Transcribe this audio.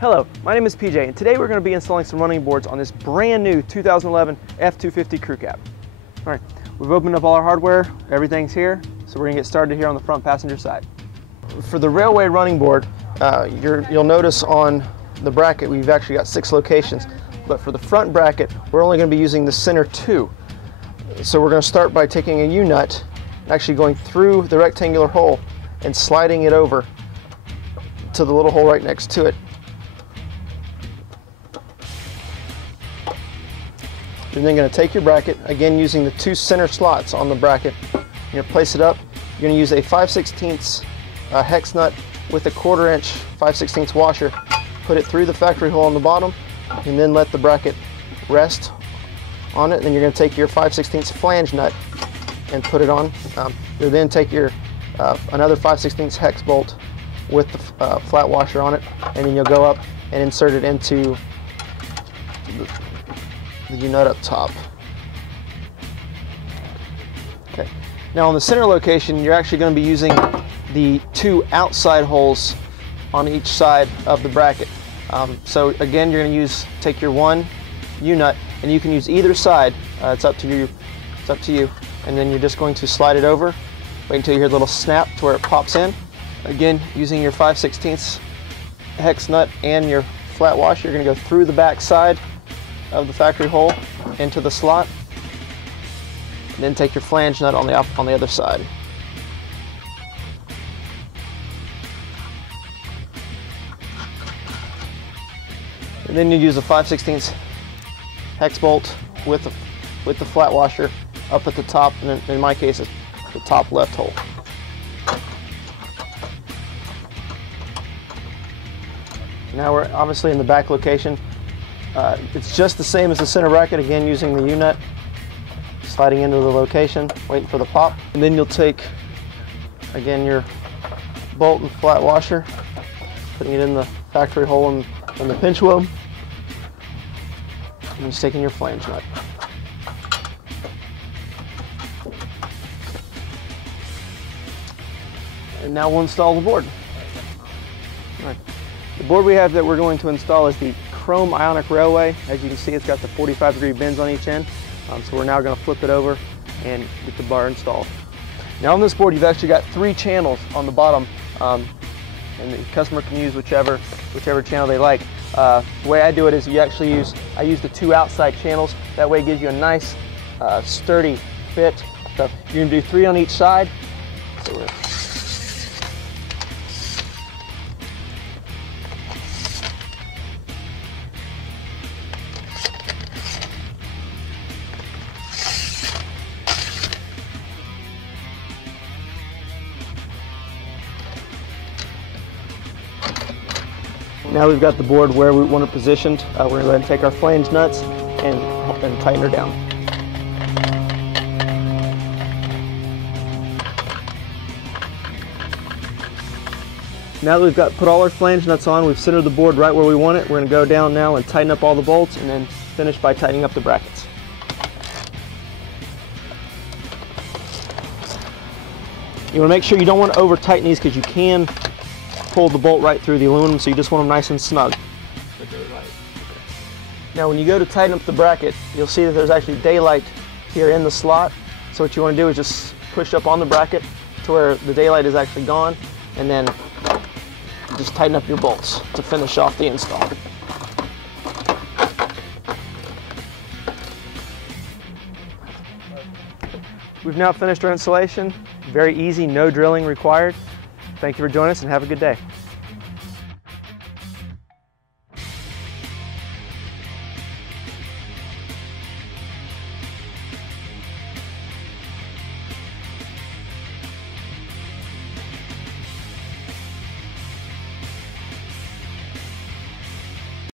Hello, my name is PJ, and today we're going to be installing some running boards on this brand new 2011 F-250 crew cab. All right, we've opened up all our hardware, everything's here, so we're going to get started here on the front passenger side. For the railway running board, you'll notice on the bracket we've actually got 6 locations, but for the front bracket we're only going to be using the center 2. So we're going to start by taking a U-nut, actually going through the rectangular hole and sliding it over to the little hole right next to it. You're then going to take your bracket, again using the 2 center slots on the bracket. You're going to place it up. You're going to use a 5/16 hex nut with a 1/4 inch 5/16 washer. Put it through the factory hole on the bottom, and then let the bracket rest on it. Then you're going to take your 5/16 flange nut and put it on. You'll then take your another 5/16 hex bolt with the flat washer on it, and then you'll go up and insert it into the U-nut up top. Okay. Now on the center location, you're actually going to be using the 2 outside holes on each side of the bracket. So again, you're going to take your 1 U-nut, and you can use either side. It's up to you. It's up to you. And then you're just going to slide it over. Wait until you hear the little snap to where it pops in. Again, using your 5/16 hex nut and your flat washer, you're going to go through the back side of the factory hole into the slot, and then take your flange nut on the other side. And then you use a 5/16 hex bolt with the flat washer up at the top, and in my case it's the top left hole. Now we're obviously in the back location. It's just the same as the center bracket, again using the U-nut, sliding into the location, waiting for the pop. And then you'll take, again, your bolt and flat washer, putting it in the factory hole in the pinch wheel, and just taking your flange nut. And now we'll install the board. All right. The board we have that we're going to install is the chrome Ionic railway. As you can see, it's got the 45-degree bends on each end. So we're now going to flip it over and get the bar installed. Now on this board, you've actually got 3 channels on the bottom, and the customer can use whichever channel they like. The way I do it is I use the 2 outside channels. That way it gives you a nice sturdy fit. So you're going to do 3 on each side. So now we've got the board where we want it positioned. We're going to go ahead and take our flange nuts and tighten her down. Now that we've put all our flange nuts on, we've centered the board right where we want it. We're going to go down now and tighten up all the bolts, and then finish by tightening up the brackets. You want to make sure you don't want to over tighten these, because you can pull the bolt right through the aluminum, so you just want them nice and snug. Now when you go to tighten up the bracket, you'll see that there's actually daylight here in the slot. So what you want to do is just push up on the bracket to where the daylight is actually gone, and then just tighten up your bolts to finish off the install. We've now finished our installation. Very easy, no drilling required. Thank you for joining us, and have a good day.